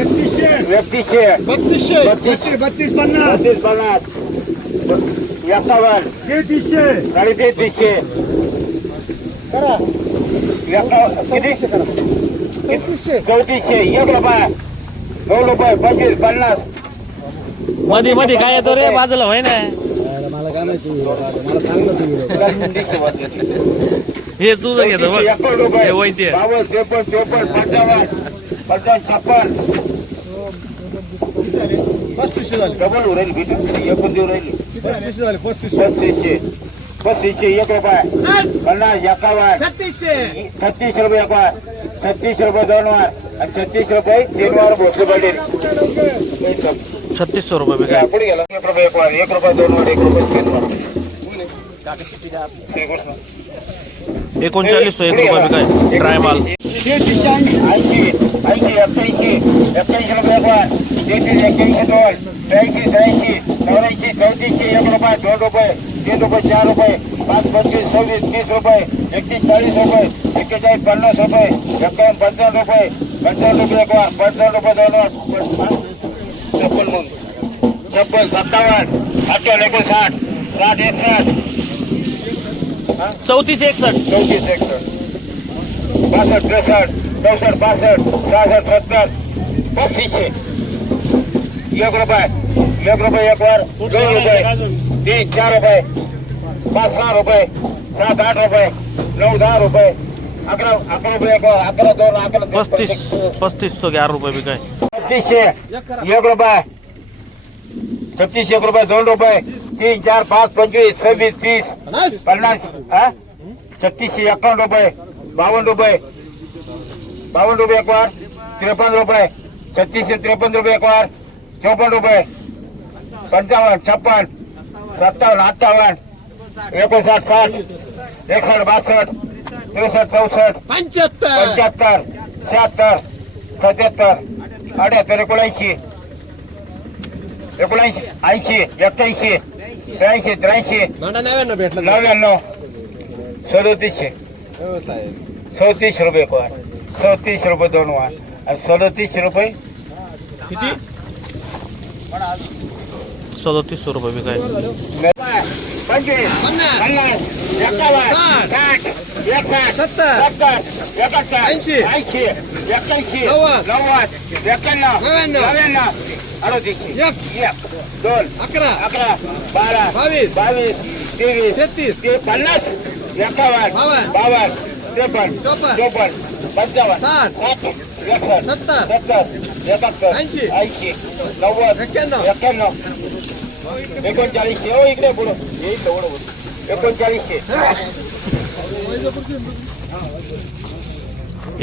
एकतीसशे एकतीसशे बत्तीसशे. बत्तीस. बत्तीस पन्नास. बत्तीस पन्नास. एकावन्न. तेहतीसशे. साडेतेहतीसशे करा. एकावन्न. किती? चौतीसशे चौतीसशे. एक रुपये. दोन रुपये. पंचवीस पन्नास. मध्ये मध्ये काय येतो रे? बाजूला होय ना. मला काय माहिती मला सांग ना तुम्ही हे तुझं घेतो हे बावन्न त्रेपन्न चोपन्न पंचावन्न. पंचावन्न छप्पन. पस्तीसशे झाले. डबल उरायली भेटून एकूण देऊ राहिली. पस्तीसशे झाले पस्तीसशे. पस्तीसशे. पस्तीसशे एक रुपये. पन्नास एकावन्न. छत्तीसशे. छत्तीस रुपये एक वार. छत्तीस रुपये दोन वार. आणि छत्तीस रुपये तीन वार भोसले पाटील छत्तीसशे रुपये पुढे गेला. एक रुपये एक वार. एक रुपये दोन वार. एक रुपये तीन वार. श्रीकृष्ण. एकोणचाळीसशे एक रुपये काय ड्राय माल ચાર રૂપિયા પાંચ પચીસ છવ્વીસ ત્રીસ રૂપિયા એકત્રીસ ચાલીસ રૂપિયા એકેચાલીસ પન્નાસ રૂપિયા એકાવન પંચાવન રૂપિયા પંચાવન રૂપિયા પંચાવન રૂપિયા છપ્પન છપ્પન સત્તાવન અઠ્યોન એકોસાઠ સાઠ એકસઠ. ચૌત્રીસ એકસઠ. ચૌત્રીસ એકસઠ. બાસઠ ત્રેસઠ चौसठ बासठ છાસઠ સત્તર પચીસ છે એક રૂપિયા એક રૂપિયા એક વાર દોઢ રૂપિયા ત્રીસ ચાર રૂપિયા પાંચ સાત રૂપિયા સાત આઠ રૂપિયા નौ दस रुपए पस्तीस पस्तीस सौ ग्यारह रुपए भी पस्तीस एक रुपए छत्तीस एक रुपए दोन रुपए तीन चार पाँच पंचवीस छब्बीस तीस पन्ना हाँ? छत्तीस एक रुपए बावन्न रुपये. बावन्न रुपये एक वार. त्रेपन्न रुपये. छत्तीसशे त्रेपन्न रुपये एक वार. चौपन्न रुपये. पंचावन्न छप्पन सत्तावन्न अठ्ठावन्न एकोणसाठ साठ एकसष्ट बासष्ट त्रेसष्ट चौसष्ट पंच्याहत्तर. पंच्याहत्तर शहात्तर सत्याहत्तर अठ्याहत्तर एकोणऐंशी एकोणऐंशी ऐंशी एक्क्याऐंशी त्र्याऐंशी त्र्याऐंशी नव्याण्णव भेटलं. नव्याण्णव सदोतीसशे. हो साहेब चौतीस रुपये वार चौतीस रुपये दोन वार आणि सदोतीसशे रुपये किती सदोतीसशे रुपये बी काय पंचवीस पन्नास एकावन्न साठ एकसष्ट सत्तर सत्तर एकाहत्तर ऐंशी. ऐंशी एक्क्याऐंशी नव्वद. नव्वद एक्क्याण्णव नव्याण्णव. नव्याण्णव अडतीसशे एक एक दोन अकरा अकरा बारा बावीस बावीस तेवीस तेहतीस ते पन्नास एकावन्न बावन्न. बावन्न त्रेपन्न चोपन्न. चोपन्न पंचावन्न साठ. साठ एकसष्ट सत्तर सत्तर एकाहत्तर ऐंशी. ऐंशी नव्वद एक्क्याण्णव एक्क्याण्णव एकोणचाळीसशे हो इकडे पुढं येईल तेवढं होतं. एकोणचाळीसशे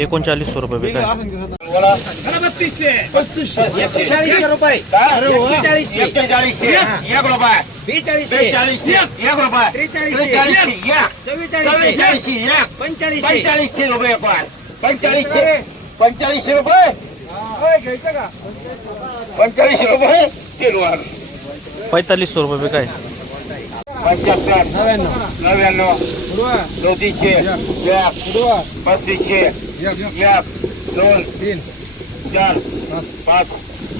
एकोणचाळीसशे रुपये बी काय बोला बत्तीसशे चाळीसशे रुपये एक्केचाळीसशे एक्केचाळीसशे एक रुपये बेचाळीसशे एक रुपये त्रेचाळीसशे एक चव्वेचाळीसशे एक पंचेचाळीसशे रुपये एक वार पंचेचाळीसशे पंचेचाळीसशे रुपये पंचेचाळीसशे रुपये तीन वार पैतालीसशे रुपये बी काय पंच्याहत्तर नव्याण्णव नव्याण्णव चौतीसशे एक पस्तीसशे एक दोन तीन चार पाच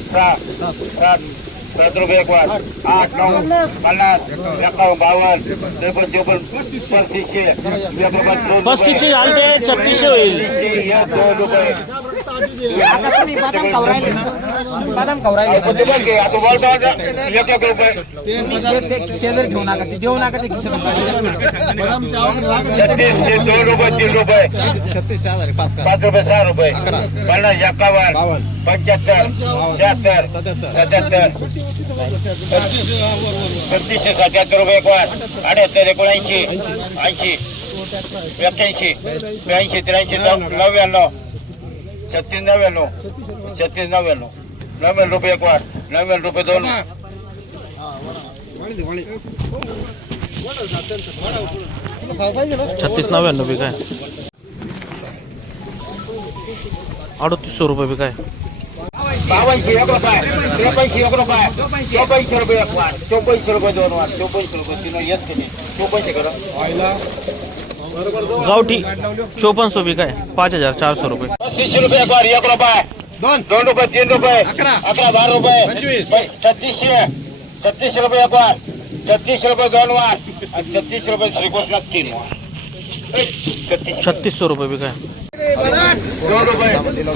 सहा सात सात रुपये एक वार आठ नऊ पन्नास एकावन्न बावन्न त्रेपन्न चोपन्न पस्तीसशे एक रुपये दोन रुपये. पस्तीसशे झाले ते छत्तीसशे होईल आता घेऊ नका ते देऊ नका ते छत्तीसशे दोन रुपये तीन रुपये पाच रुपये सहा रुपये पन्नास एकावन्न पंच्याहत्तर शहात्तर सत्याहत्तर छत्तीसशे सत्याहत्तर रुपये. एकोण अठ्याहत्तर एकोणऐंशी ऐंशी एक्क्याऐंशी ब्याऐंशी त्र्याऐंशी नव्याण्णव छत्तीस नव्याण्णव छत्तीस नव्याण्णव नव्याण्णव रुपये एक वार नव्याण्णव रुपये दोन छत्तीस नव्याण्णव बी काय अडतीसशे रुपये बी काय बावनशे एक रुपये त्रेपन्नशे एक रुपये चौपन्नशे रुपये एक वार चौपन्नशे रुपये दोन वार चौपन्नशे रुपये तीन येत किती चौपन्नशे करा गावठी चौपन सौ भी है पाँच हज़ार चार सौ रुपये। तीस रुपये एक बार एक रुपये। दोन रुपये तीन रुपये। अकरा। बारह रुपये। छत्तीस छत्तीस रुपये एक बार छत्तीस रुपये दोन बार छत्तीस रुपये श्रीकृष्ण तीन छत्तीस। सौ रुपये भी का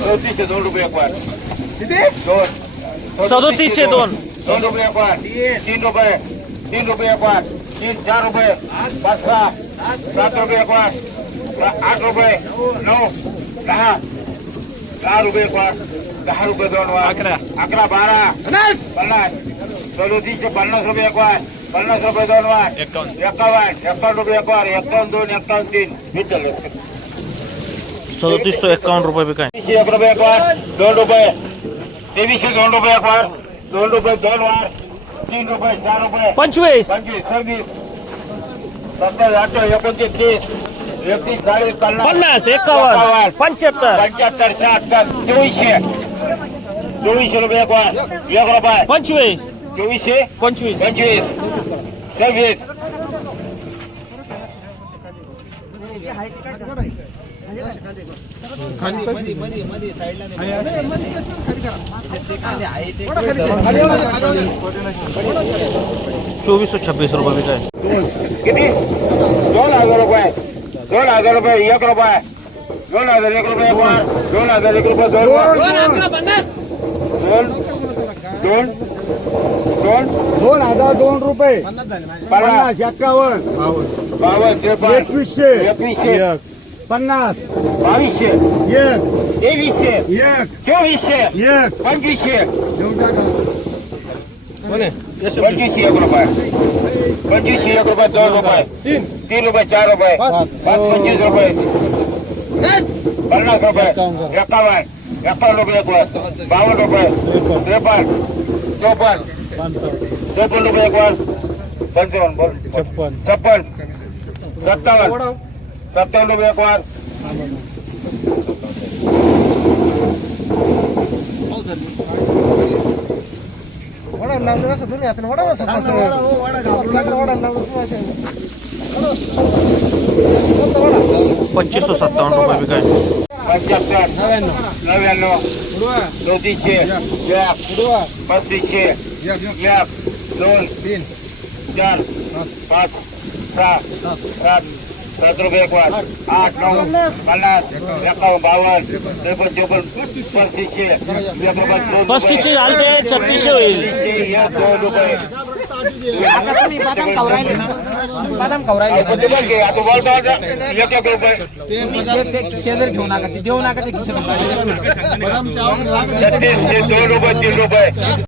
दोन से दोन रुपये एक दोन। सदोतीस तीन रुपये। तीन रुपये एक तीन चार रुपये। पाँच सहा સાત રૂપિયા એકવાર આઠ રૂપિયા નવ દહા ચાર રૂપિયા એકવાર દહ રૂપિયા ત્રણ વાર આકડા આકડા બારા पन्नास ચૌદથી છે પન્નાસ રૂપિયા એકવાર પન્નાસ રૂપિયા एकावन्न વાર એકાવન એકાવન રૂપિયા એકવાર એકાવન દોન એકાવન તીન મીટર સદતીસો એકાવન રૂપિયા બી एक रुपये એકવાર दोन रुपये तेवीसशे दोन रुपये એકવાર दोन रुपये दोन વાર तीन रुपये चार रुपये पंचवीस પંચવીસ સવીસ પચાસ એકાવન પંચોતેર. પંચોતેર સાતર ચોવીસે. ચોવીસ રૂપિયા પંચવીસ. ચોવીસે? પંચવીસ. પંચવીસ. છવ્વીસ. चोवीस सौ छब्बीस रुपये मीटर किती? दोन हजार रुपये. दोन हजार रुपये एक रुपये. दोन हजार एक रुपये दोन हजार एक रुपये दोन दोन दोन. दोन हजार दोन रुपये. पन्नास एक्कावन्न बावन्न बावन्न एकवीसशे. एकवीसशे. પન્નાસ બાવીસે છે ત્રેવીસે એક ચોવીસે એક. પંચવીસે. પંચવીસે એક રૂપિયા. પંચવીસે એક રૂપિયા ત્રણ રૂપિયા. ત્રણ રૂપિયા ચાર રૂપિયા. પાંચ. પંચવીસ રૂપિયા. પન્નાસ રૂપિયા. એકાવન એકાવન. રૂપિયા એક બાવન રૂપિયા. ત્રેપન. ચોપન. ચોપન રૂપિયા એક વાર. પંચાવન છપ્પન. છપ્પન. સત્તાવન. रुपये एक वर पंचावन्न बोल छप्पन छप्पन सत्तावन्न सत्तावन्न रुपये एक वर पंचवीसशे सत्तावन्न रुपये बी काय पंच्याहत्तर नव्याण्णव चौतीसशे एक पस्तीसशे एक दोन तीन चार पाच सहा सात સત્રુ એકવાર આઠ નવ પચાસ એકાવન બાવન ત્રેપન ચોપન પસ્तीस છે पस्तीसशे झाले छत्तीसशे होईल दोन रुपये आता तुम्ही बदाम घेऊ नका देऊ नका ते दोन रुपये तीन रुपये